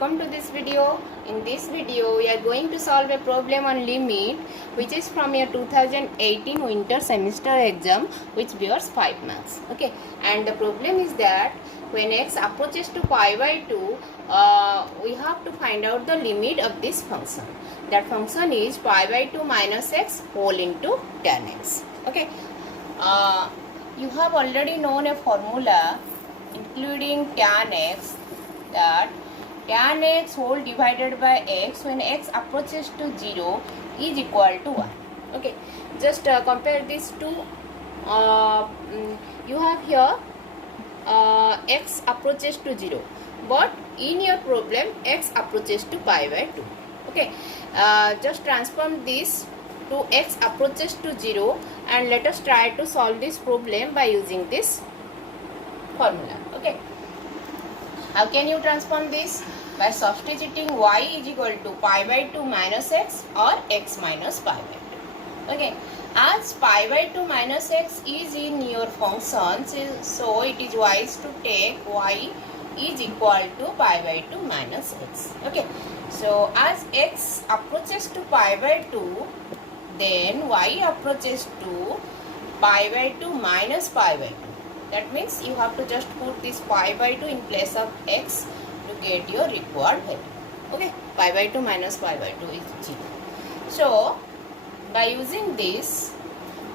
welcome to this video. In this video we are going to solve a problem on limit which is from your 2018 winter semester exam which bears 5 marks. Okay, and the problem is that when x approaches to pi by 2 we have to find out the limit of this function. That function is pi by 2 minus x whole into tan x. Okay, you have already known a formula including tan x, that tan x whole divided by x when x approaches to 0 is equal to 1. Okay, just compare these two. You have here x approaches to 0, but in your problem x approaches to pi by 2. Okay, just transform this to x approaches to 0 and let us try to solve this problem by using this formula. Okay, how can you transform this? By substituting y is equal to pi by 2 minus x or x minus pi by 2. Okay, as pi by 2 minus x is in your functions, so it is wise to take y is equal to pi by 2 minus x. Okay, so as x approaches to pi by 2, then y approaches to pi by 2 minus pi by 2. That means you have to just put this pi by 2 in place of x to get your required value. Okay, pi by 2 minus pi by 2 is 0. So, by using this,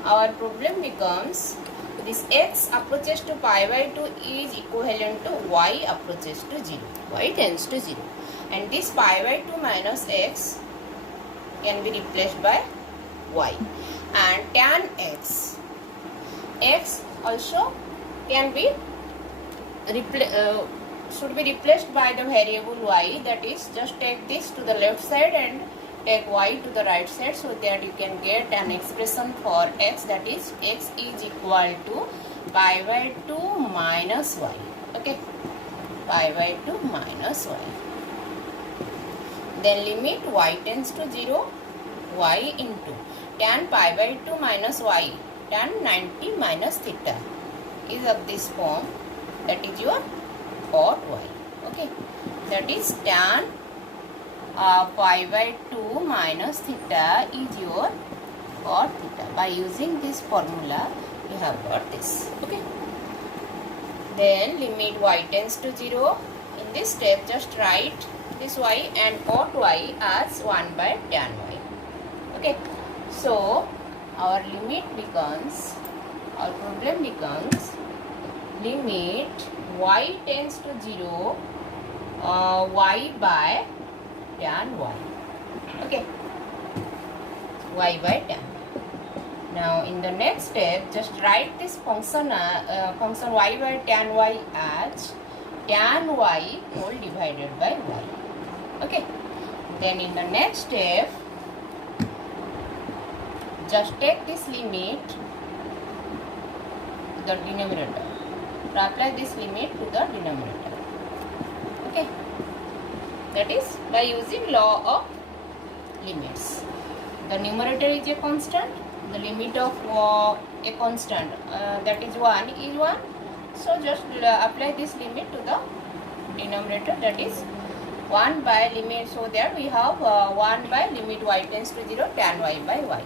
our problem becomes this x approaches to pi by 2 is equivalent to y approaches to 0. Y tends to 0. And this pi by 2 minus x can be replaced by y. And tan x, x also can be should be replaced by the variable y. That is, just take this to the left side and take y to the right side, so that you can get an expression for x, that is x is equal to pi by 2 minus y. Okay, pi by 2 minus y. Then limit y tends to 0, y into tan pi by 2 minus y, tan 90 minus theta is of this form, that is your cot y. Okay, that is tan pi by 2 minus theta is your cot theta. By using this formula you have got this. Okay, then limit y tends to 0. In this step just write this y and cot y as 1 by tan y. Okay, so our problem becomes limit y tends to 0 y by tan y. Okay, y by tan. Now in the next step just write this function function y by tan y as tan y whole divided by y. Okay, then in the next step just take this limit to the denominator. Apply this limit to the denominator. Okay, that is by using law of limits. The numerator is a constant, the limit of a constant that is 1 is 1. So just apply this limit to the denominator, that is 1 by limit. So there we have 1 by limit y tends to 0 tan y by y.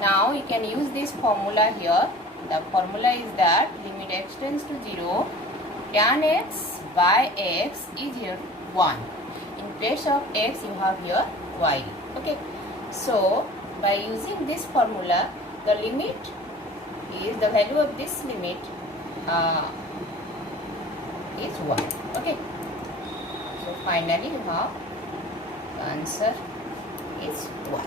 Now you can use this formula here. The formula is that limit x tends to 0, tan x by x is here 1. In place of x you have here y. Okay, so by using this formula, the limit is, the value of this limit is 1. Okay, so finally you have the answer is 1.